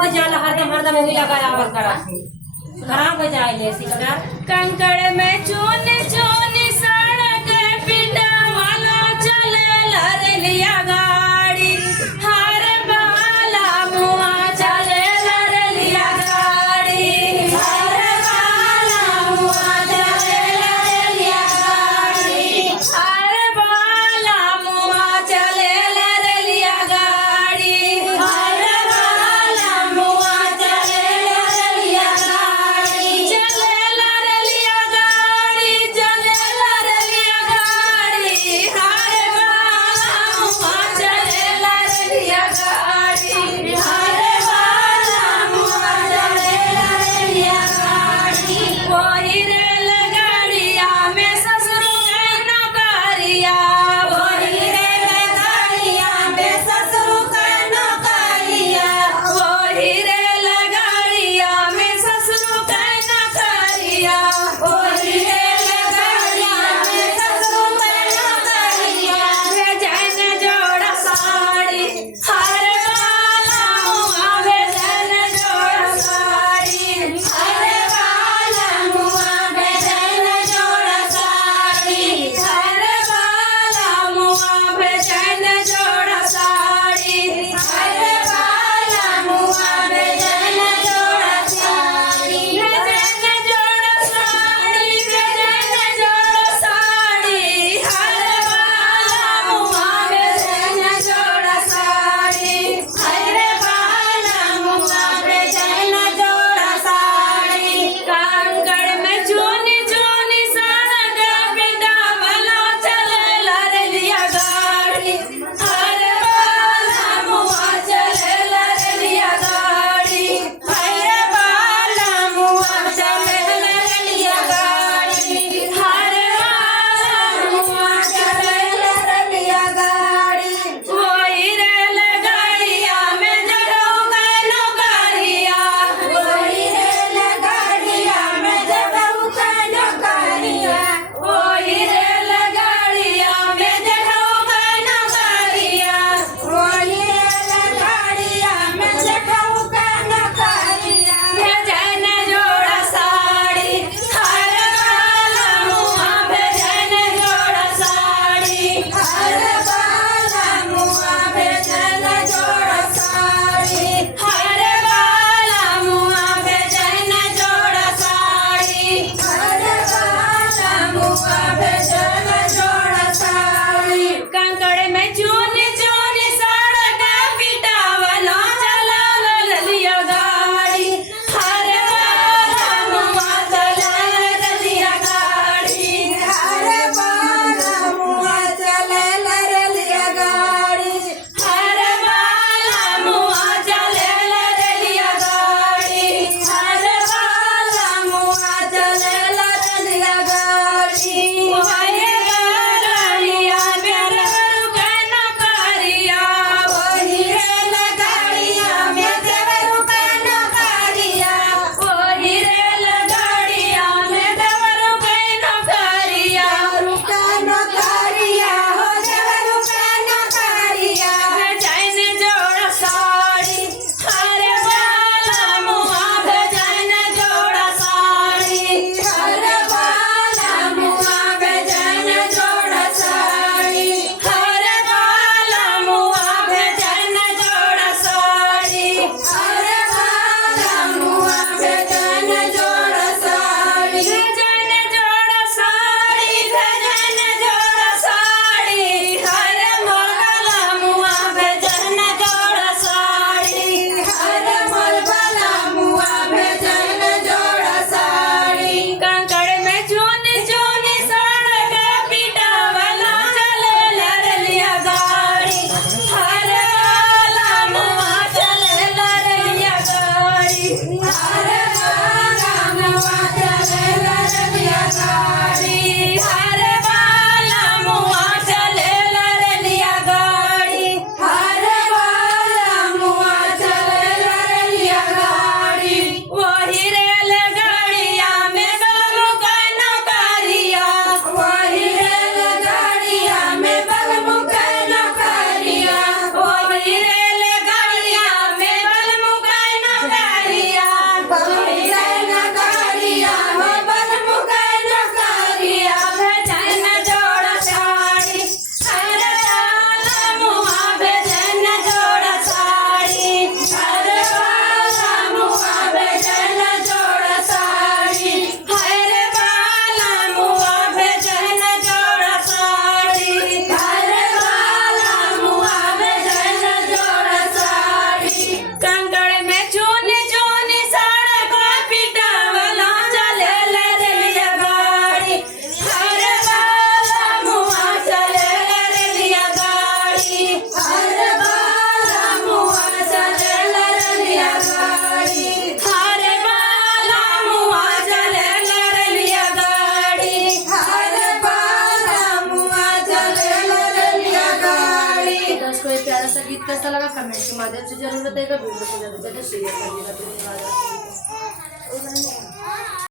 हो जाला हरदम हरदम वही लगावल करा खराब हो जाए सिस्टर। कंकड़ में चून चून सड़क पिटा वाला चले लरलिया गाड़ी हर बाला मुआ चले लरलिया गाड़ी हर बाला मुआ चले लरलिया गाड़ी हर बाला मुआ चले लरलिया गाड़ी हर बाला मुआ चले लरलिया गाड़ी चले लरलिया गाड़ी चले लरलिया गाड़ी हर बाला मुआ चले पता लगा कमेंट के माध्यम से। जरूरत है वीडियो को ज़्यादा से ज़्यादा शेयर करिएगा। धन्यवाद।